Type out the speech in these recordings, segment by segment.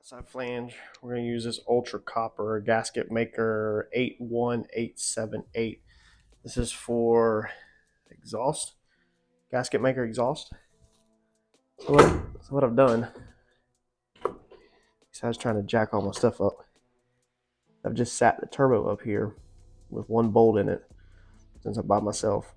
Outside flange, we're going to use this Ultra Copper gasket maker 81878. This is for exhaust, gasket maker exhaust. So what I've done, because I was trying to jack all my stuff up, I've just sat the turbo up here with one bolt in it since I'm by myself.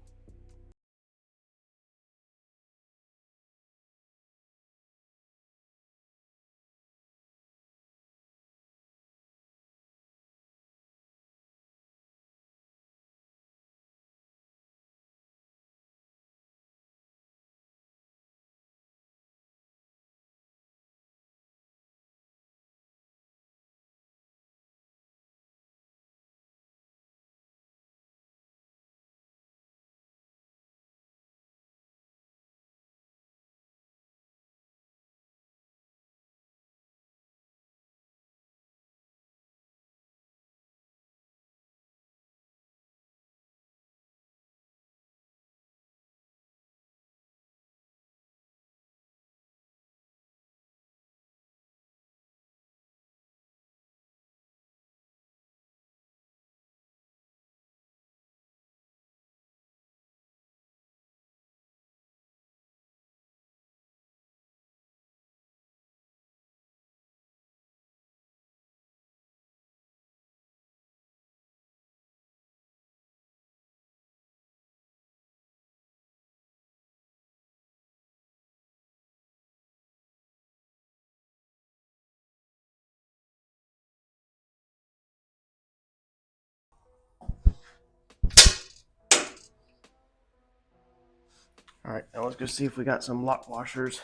All right, now let's go see if we got some lock washers,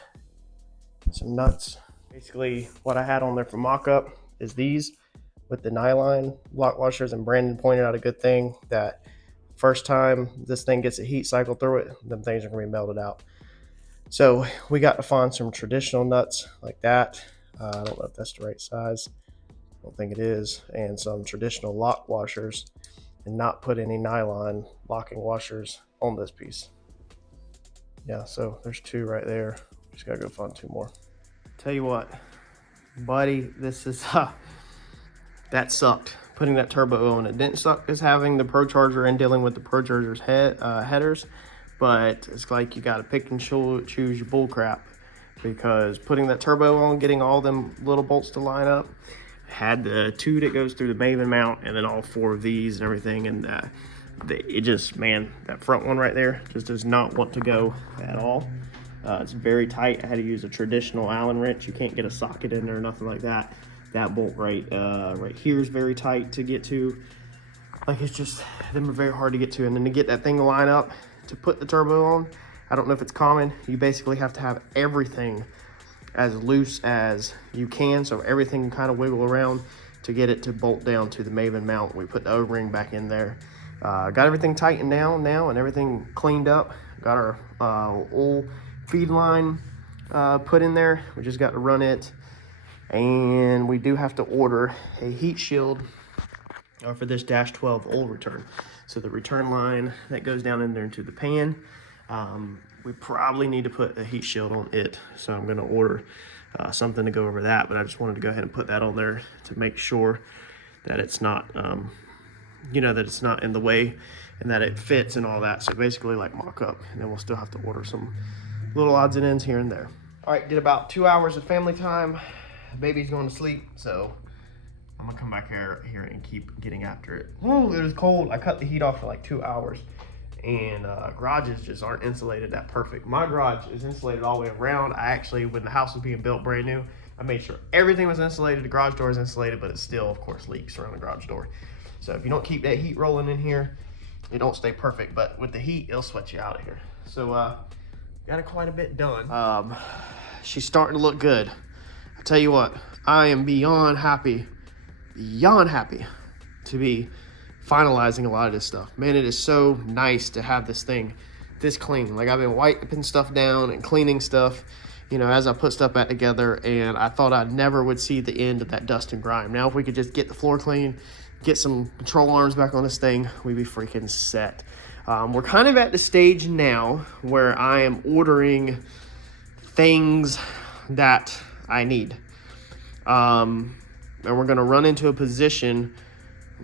some nuts. Basically, what I had on there for mock-up is these with the nylon lock washers, and Brandon pointed out a good thing that first time this thing gets a heat cycle through it, them things are gonna be melted out. So we got to find some traditional nuts like that. I don't know if that's the right size. I don't think it is. And some traditional lock washers, and not put any nylon locking washers on this piece. Yeah, so there's two right there. Just gotta go find two more. Tell you what, buddy, this is that sucked. Putting that turbo on, it didn't suck as having the Procharger and dealing with the Procharger's headers, but it's like you gotta pick and choose your bull crap, because putting that turbo on, getting all them little bolts to line up, had the two that goes through the Maven mount, and then all four of these and everything, and it just, man, that front one right there just does not want to go at all. It's very tight. I had to use a traditional Allen wrench. You can't get a socket in there or nothing like that. That bolt right here is very tight to get to. Like, it's just, them are very hard to get to. And then to get that thing to line up to put the turbo on, I don't know if it's common. You basically have to have everything as loose as you can, so everything can kind of wiggle around to get it to bolt down to the Maven mount. We put the O-ring back in there. Got everything tightened down now and everything cleaned up. Got our oil feed line put in there. We just got to run it, and we do have to order a heat shield for this dash 12 oil return. So the return line that goes down in there into the pan, we probably need to put a heat shield on it. So I'm going to order something to go over that, but I just wanted to go ahead and put that on there to make sure that it's not you know, that it's not in the way and that it fits and all that. So basically like mock up, and then we'll still have to order some little odds and ends here and there. All right, did about 2 hours of family time. The baby's going to sleep, so I'm gonna come back here and keep getting after it. Oh, it was cold. I cut the heat off for like 2 hours, and garages just aren't insulated that perfect. My garage is insulated all the way around. I actually, when the house was being built brand new, I made sure everything was insulated. The garage door is insulated, but it still, of course, leaks around the garage door. So if you don't keep that heat rolling in here, it don't stay perfect, but with the heat, it'll sweat you out of here. So got it quite a bit done. She's starting to look good. I tell you what, I am beyond happy to be finalizing a lot of this stuff. Man, it is so nice to have this thing this clean. Like, I've been wiping stuff down and cleaning stuff, you know, as I put stuff back together, and I thought I never would see the end of that dust and grime. Now, if we could just get the floor clean, get some control arms back on this thing, we'd be freaking set. We're kind of at the stage now where I am ordering things that I need. And we're gonna run into a position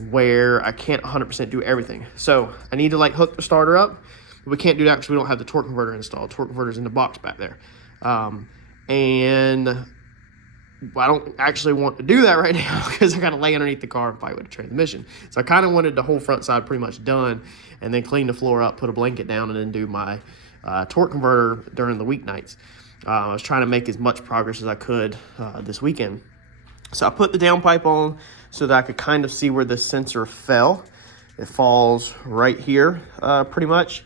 where I can't 100% do everything. So I need to like hook the starter up, but we can't do that because we don't have the torque converter installed. Torque converter's in the box back there. And I don't actually want to do that right now because I got to lay underneath the car and fight with the transmission. So I kind of wanted the whole front side pretty much done and then clean the floor up, put a blanket down, and then do my torque converter during the weeknights. I was trying to make as much progress as I could this weekend. So I put the downpipe on so that I could kind of see where the sensor fell. It falls right here, pretty much.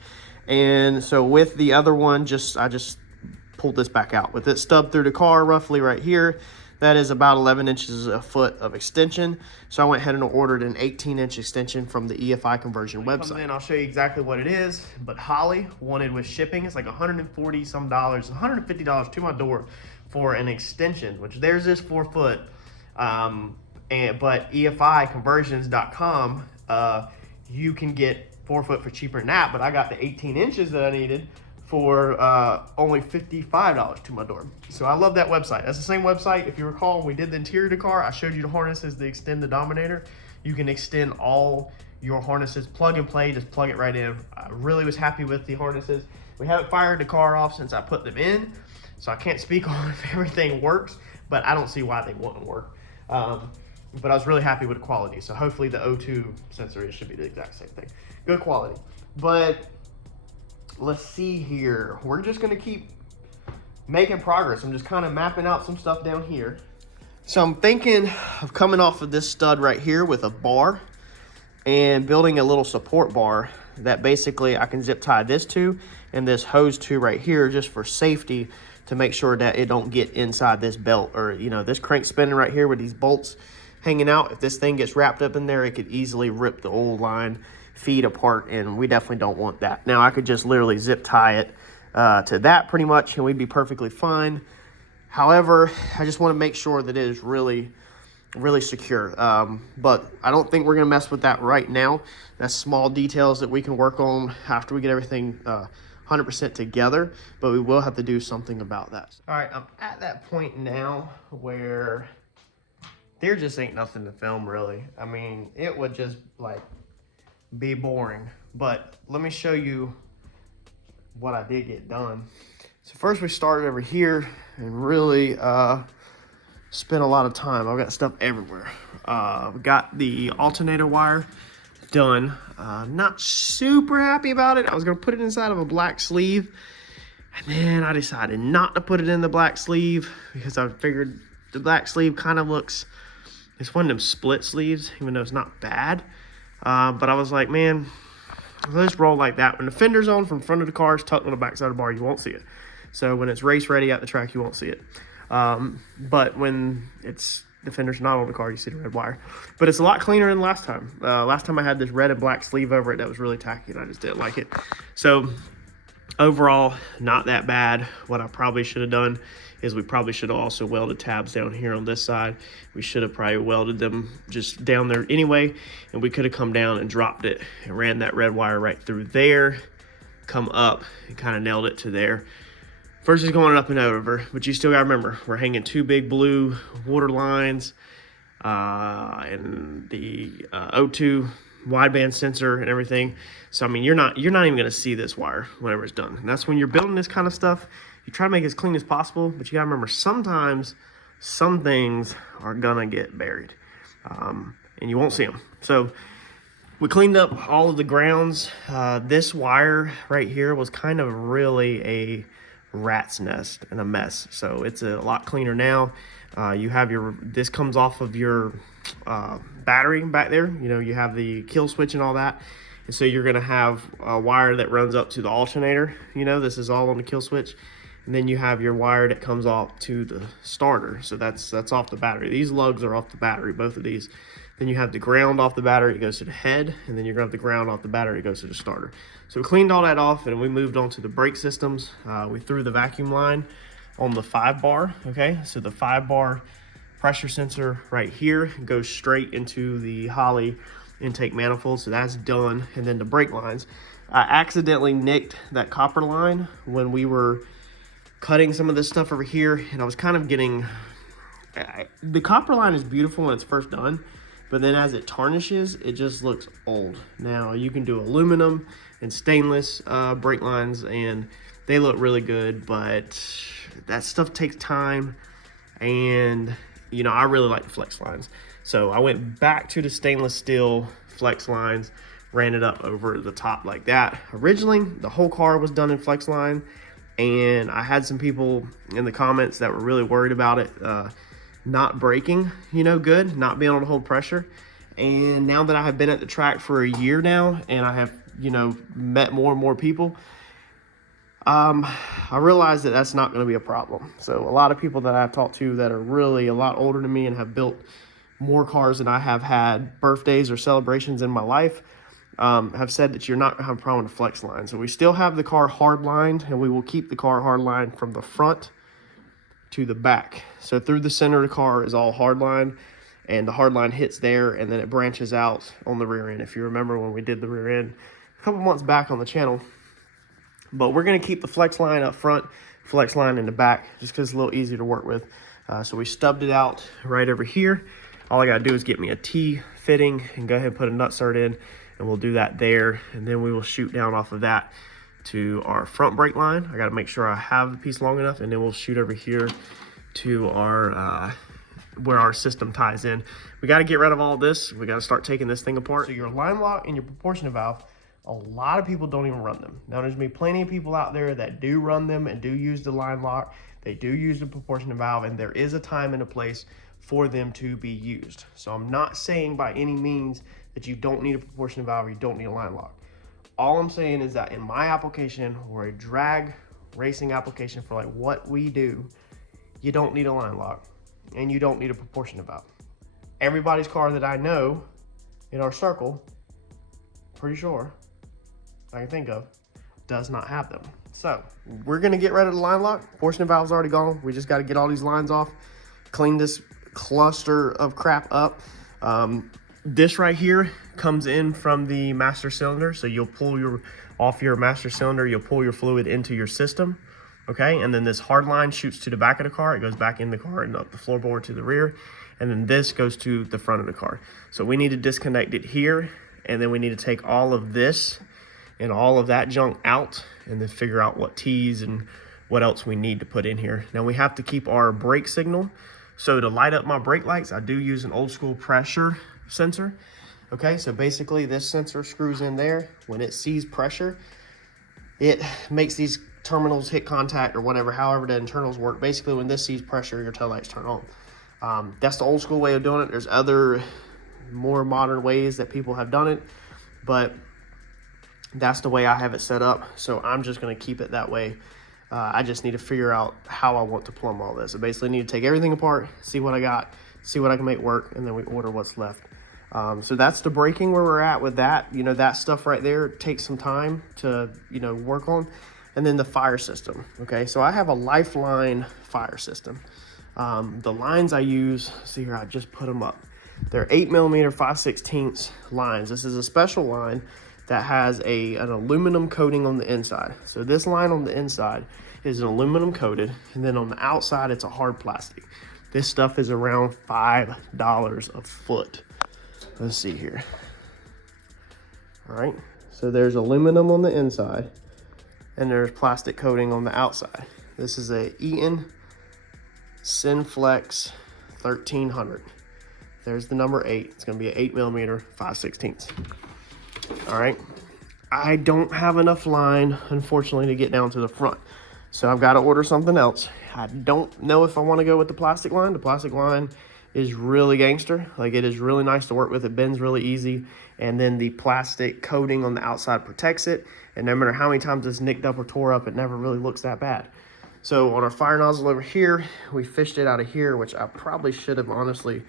And so with the other one, I just pulled this back out. With it stubbed through the car roughly right here, that is about 11 inches a foot of extension. So I went ahead and ordered an 18-inch extension from the EFI conversion website. And I'll show you exactly what it is. But Holly wanted with shipping, it's like $140 some, $150 to my door for an extension, which theirs is 4 foot. But EFIconversions.com, you can get 4 foot for cheaper than that. But I got the 18 inches that I needed for only $55 to my door. So I love that website. That's the same website. If you recall, when we did the interior of the car, I showed you the harnesses to extend the Dominator. You can extend all your harnesses, plug and play, just plug it right in. I really was happy with the harnesses. We haven't fired the car off since I put them in, so I can't speak on if everything works, but I don't see why they wouldn't work. But I was really happy with the quality. So hopefully the O2 sensor should be the exact same thing. Good quality. But let's see here. We're just gonna keep making progress. I'm just kind of mapping out some stuff down here. So I'm thinking of coming off of this stud right here with a bar and building a little support bar that basically I can zip tie this to and this hose to right here just for safety, to make sure that it don't get inside this belt, or this crank spinning right here with these bolts hanging out. If this thing gets wrapped up in there, it could easily rip the old line feed apart, and we definitely don't want that. Now I could just literally zip tie it to that pretty much and we'd be perfectly fine. However, I just want to make sure that it is really secure, but I don't think we're gonna mess with that right now. That's small details that we can work on after we get everything 100% together, but we will have to do something about that. All right, I'm at that point now where there just ain't nothing to film really. I mean, it would just like be boring, but let me show you what I did get done. So first we started over here and really spent a lot of time. I've got stuff everywhere. We got the alternator wire done. Not super happy about it. I was gonna put it inside of a black sleeve, and then I decided not to put it in the black sleeve because I figured the black sleeve kind of looks, it's one of them split sleeves, even though it's not bad. But I was like, man, let's roll like that. When the fender's on from front of the car, it's tucked on the back side of the bar, you won't see it. So when it's race ready at the track, you won't see it. But when the fender's not on the car, you see the red wire. But it's a lot cleaner than last time. Last time I had this red and black sleeve over it that was really tacky, and I just didn't like it. So overall, not that bad. What I probably should have done is we probably should have also welded tabs down here on this side. We should have probably welded them just down there anyway, and we could have come down and dropped it and ran that red wire right through there, come up and kind of nailed it to there versus going up and over. But you still gotta remember, we're hanging 2 big blue water lines and the O2 wideband sensor and everything. So I mean, you're not even gonna see this wire whenever it's done. And that's when you're building this kind of stuff, you try to make it as clean as possible, but you gotta remember, sometimes some things are gonna get buried and you won't see them. So we cleaned up all of the grounds. This wire right here was kind of really a rat's nest and a mess, so it's a lot cleaner now. You have this comes off of your battery back there. You have the kill switch and all that, and so you're gonna have a wire that runs up to the alternator. This is all on the kill switch, and then you have your wire that comes off to the starter. So that's off the battery. These lugs are off the battery, both of these. Then you have the ground off the battery, it goes to the head, and then you're gonna have the ground off the battery, it goes to the starter. So we cleaned all that off and we moved on to the brake systems. We threw the vacuum line on the 5-bar, okay? So the 5-bar pressure sensor right here goes straight into the Holley intake manifold, so that's done. And then the brake lines. I accidentally nicked that copper line when we were cutting some of this stuff over here, and I was kind of getting The copper line is beautiful when it's first done, but then as it tarnishes, it just looks old. Now you can do aluminum and stainless brake lines, and they look really good, but that stuff takes time. And you know, I really like the flex lines, so I went back to the stainless steel flex lines, ran it up over the top like that. Originally, the whole car was done in flex line, and I had some people in the comments that were really worried about it not braking, you know, good, not being able to hold pressure. And now that I have been at the track for a year now, and I have, you know, met more and more people, I realized that that's not going to be a problem. So a lot of people that I've talked to that are really a lot older than me and have built more cars than I have had birthdays or celebrations in my life, have said that you're not going to have a problem with the flex line. So we still have the car hard lined, and we will keep the car hard lined from the front to the back. So through the center of the car is all hard line, and the hard line hits there, and then it branches out on the rear end. If you remember when we did the rear end a couple months back on the channel. But we're going to keep the flex line up front, flex line in the back, just because it's a little easier to work with. So we stubbed it out right over here. All I got to do is get me a T fitting and go ahead and put a nut cert in, and we'll do that there. And then we will shoot down off of that to our front brake line. I got to make sure I have the piece long enough, and then we'll shoot over here to our where our system ties in. We got to get rid of all this. We got to start taking this thing apart. So your line lock and your proportion valve, a lot of people don't even run them. Now there's gonna be plenty of people out there that do run them and do use the line lock. They do use the proportion valve, and there is a time and a place for them to be used. So I'm not saying by any means that you don't need a proportion valve or you don't need a line lock. All I'm saying is that in my application, or a drag racing application for like what we do, you don't need a line lock and you don't need a proportion valve. Everybody's car that I know in our circle, pretty sure I can think of, does not have them. So we're gonna get rid of the line lock. Proportion valve's already gone. We just got to get all these lines off, clean this cluster of crap up. This right here comes in from the master cylinder. So you'll pull off your master cylinder, you'll pull your fluid into your system. Okay, and then this hard line shoots to the back of the car. It goes back in the car and up the floorboard to the rear. And then this goes to the front of the car. So we need to disconnect it here, and then we need to take all of this and all of that junk out, and then figure out what T's and what else we need to put in here. Now we have to keep our brake signal. So to light up my brake lights, I do use an old school pressure sensor. Okay, so basically this sensor screws in there. When it sees pressure, it makes these terminals hit contact or whatever, however the internals work. Basically when this sees pressure, your taillights turn on. That's the old school way of doing it. There's other more modern ways that people have done it, but that's the way I have it set up. So I'm just going to keep it that way. I just need to figure out how I want to plumb all this. I basically need to take everything apart, see what I got, see what I can make work, and then we order what's left. So that's the braking where we're at with that. You know, that stuff right there takes some time to, you know, work on. And then the fire system. Okay, so I have a Lifeline fire system. The lines I use, see here, I just put them up. They're 8mm 5/16 lines. This is a special line that has an aluminum coating on the inside. So this line on the inside is an aluminum coated, and then on the outside it's a hard plastic. This stuff is around $5 a foot. Let's see here. All right, so there's aluminum on the inside, and there's plastic coating on the outside. This is a Eaton Synflex 1300. There's the number 8. It's gonna be an 8mm 5/16. All right, I don't have enough line, unfortunately, to get down to the front. So I've got to order something else. I don't know if I want to go with the plastic line. The plastic line is really gangster. Like, it is really nice to work with. It bends really easy. And then the plastic coating on the outside protects it. And no matter how many times it's nicked up or tore up, it never really looks that bad. So on our fire nozzle over here, we fished it out of here, which I probably should have honestly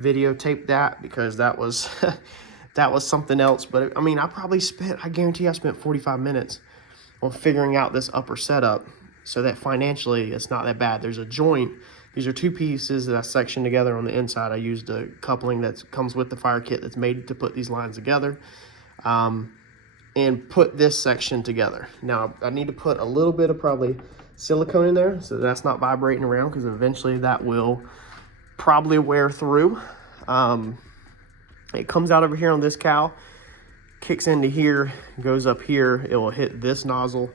videotaped that, because that was that was something else. But I mean, I guarantee I spent 45 minutes on figuring out this upper setup, so that financially it's not that bad. There's a joint. These are two pieces that I sectioned together on the inside. I used a coupling that comes with the fire kit that's made to put these lines together, and put this section together. Now I need to put a little bit of probably silicone in there so that's not vibrating around, because eventually that will probably wear through. It comes out over here on this cowl, kicks into here, goes up here. It will hit this nozzle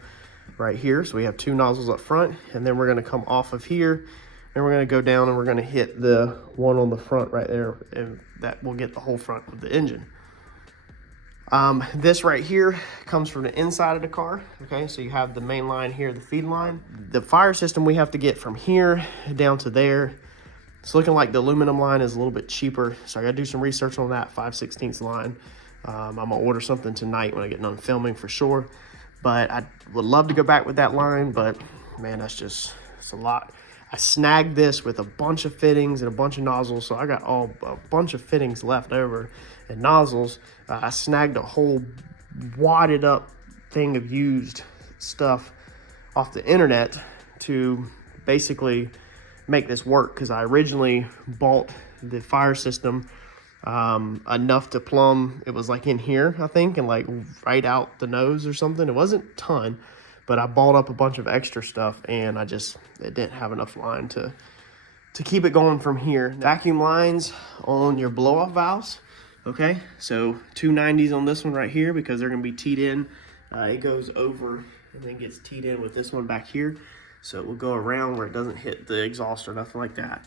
right here. So we have two nozzles up front, and then we're going to come off of here, and we're going to go down, and we're going to hit the one on the front right there, and that will get the whole front of the engine. This right here comes from the inside of the car. Okay, so you have the main line here, the feed line. The fire system we have to get from here down to there. It's looking like the aluminum line is a little bit cheaper, so I gotta do some research on that 5/16 line. I'm gonna order something tonight when I get done filming for sure. But I would love to go back with that line, but man, it's a lot. I snagged this with a bunch of fittings and a bunch of nozzles, so I got a bunch of fittings left over and nozzles. I snagged a whole wadded up thing of used stuff off the internet to basically make this work, because I originally bought the fire system enough to plumb. It was like in here, I think, and like right out the nose or something. It wasn't a ton, but I bought up a bunch of extra stuff, and it didn't have enough line to keep it going from here. Vacuum lines on your blow off valves. Okay, so 290s on this one right here, because they're gonna be teed in. It goes over and then gets teed in with this one back here. So it will go around where it doesn't hit the exhaust or nothing like that.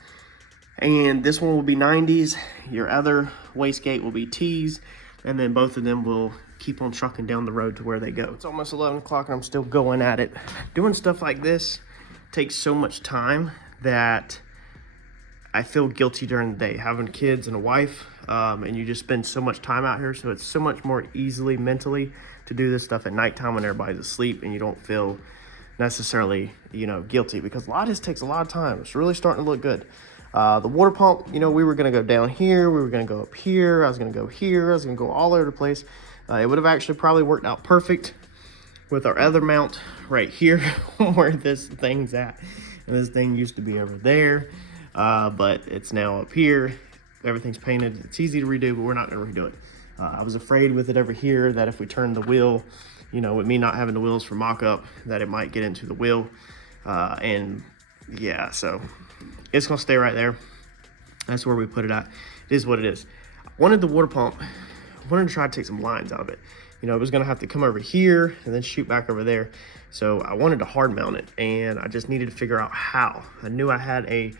And this one will be 90s. Your other wastegate will be T's, and then both of them will keep on trucking down the road to where they go. It's almost 11 o'clock and I'm still going at it. Doing stuff like this takes so much time that I feel guilty during the day. Having kids and a wife, and you just spend so much time out here, so it's so much more easily mentally to do this stuff at nighttime when everybody's asleep and you don't feel necessarily, guilty, because a lot of this takes a lot of time. It's really starting to look good. The water pump, we were going to go down here, we were going to go up here, I was going to go here, I was going to go all over the place. It would have actually probably worked out perfect with our other mount right here where this thing's at. And this thing used to be over there, but it's now up here. Everything's painted. It's easy to redo, but we're not going to redo it. I was afraid with it over here that if we turned the wheel, with me not having the wheels for mock-up, that it might get into the wheel. And yeah, so it's gonna stay right there. That's where we put it at. It is what it is. I wanted the water pump, I wanted to try to take some lines out of it. It was gonna have to come over here and then shoot back over there. So I wanted to hard mount it, and I just needed to figure out how. I knew I had a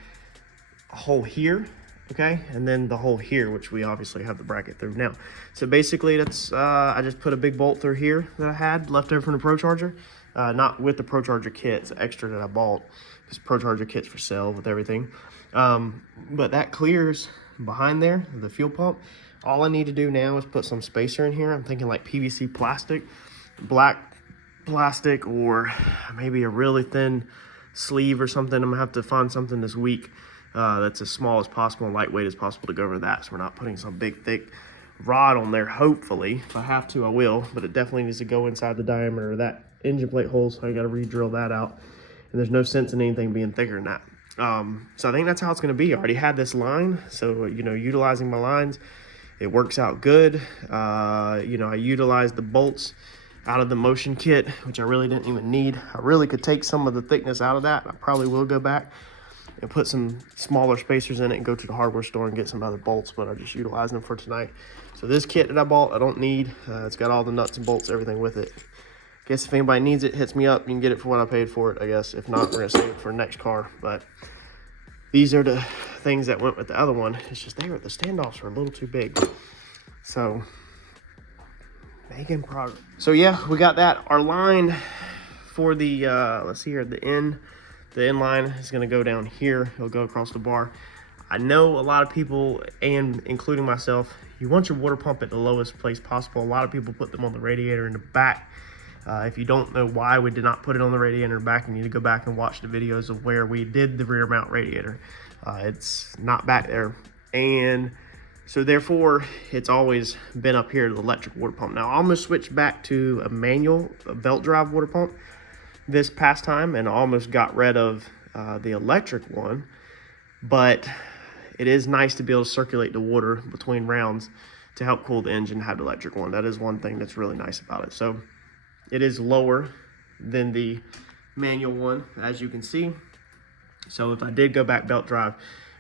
hole here, okay, and then the hole here, which we obviously have the bracket through now. So basically that's I just put a big bolt through here that I had left over from the Procharger, not with the Procharger kit. It's extra that I bought, because Procharger kit's for sale with everything. But that clears behind there, the fuel pump. All I need to do now is put some spacer in here. I'm thinking like PVC plastic, black plastic, or maybe a really thin sleeve or something. I'm gonna have to find something this week that's as small as possible and lightweight as possible to go over that, so we're not putting some big thick rod on there. Hopefully, if I have to, I will, but it definitely needs to go inside the diameter of that engine plate hole, so I got to re-drill that out, and there's no sense in anything being thicker than that. So I think that's how it's going to be. I already had this line, so utilizing my lines, it works out good. I utilized the bolts out of the motion kit, which I really didn't even need. I really could take some of the thickness out of that. I probably will go back and put some smaller spacers in it and go to the hardware store and get some other bolts, but I just utilized them for tonight. So this kit that I bought, I don't need. It's got all the nuts and bolts, everything with it. Guess if anybody needs it, hits me up. You can get it for what I paid for it, I guess. If not, we're gonna save it for next car. But these are the things that went with the other one. It's just the standoffs are a little too big. So making progress. So yeah, we got that. Our line for the let's see here, the end line is going to go down here. It'll go across the bar. I know a lot of people, and including myself, you want your water pump at the lowest place possible. A lot of people put them on the radiator in the back. If you don't know why we did not put it on the radiator in the back, you need to go back and watch the videos of where we did the rear mount radiator. It's not back there, and so therefore it's always been up here, the electric water pump. Now I'm gonna switch back to a belt drive water pump this past time, and almost got rid of the electric one, but it is nice to be able to circulate the water between rounds to help cool the engine, have the electric one. That is one thing that's really nice about it. So it is lower than the manual one, as you can see. So if I did go back belt drive,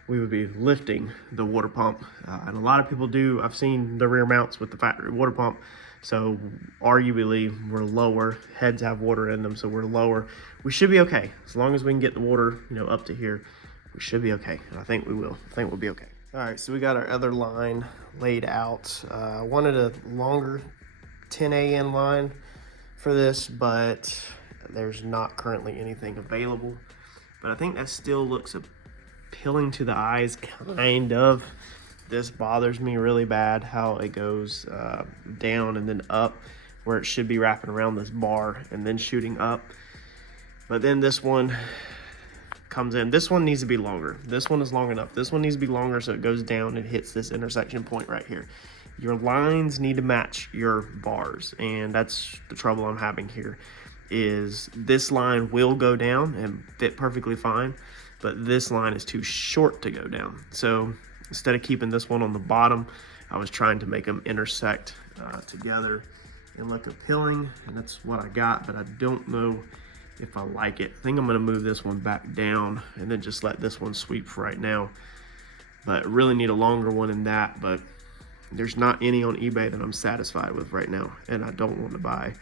we would be lifting the water pump. And a lot of people do. I've seen the rear mounts with the factory water pump. So arguably we're lower, heads have water in them, so we're lower. We should be okay. As long as we can get the water, you know, up to here, we should be okay. And I think we will. I think we'll be okay. All right, so we got our other line laid out. I wanted a longer 10 AN line for this, but there's not currently anything available. But I think that still looks appealing to the eyes, kind of. This bothers me really bad, how it goes down and then up, where it should be wrapping around this bar and then shooting up. But then this one comes in. This one needs to be longer. This one is long enough. This one needs to be longer so it goes down and hits this intersection point right here. Your lines need to match your bars, and that's the trouble I'm having here. Is this line will go down and fit perfectly fine, but this line is too short to go down. So instead of keeping this one on the bottom, I was trying to make them intersect together and look appealing, and that's what I got, but I don't know if I like it. I think I'm gonna move this one back down and then just let this one sweep for right now. But really need a longer one than that, but there's not any on eBay that I'm satisfied with right now, and I don't want to buy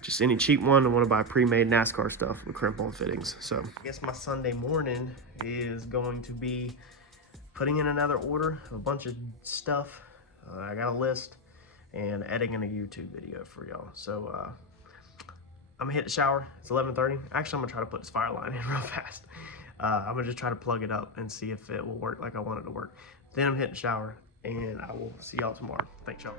just any cheap one. I want to buy pre-made NASCAR stuff with crimp-on fittings. So I guess my Sunday morning is going to be putting in another order of a bunch of stuff. I got a list and editing a YouTube video for y'all. So I'm gonna hit the shower. It's 11:30. Actually, I'm gonna try to put this fire line in real fast. I'm gonna just try to plug it up and see if it will work like I want it to work. Then I'm hitting the shower, and I will see y'all tomorrow. Thanks, y'all.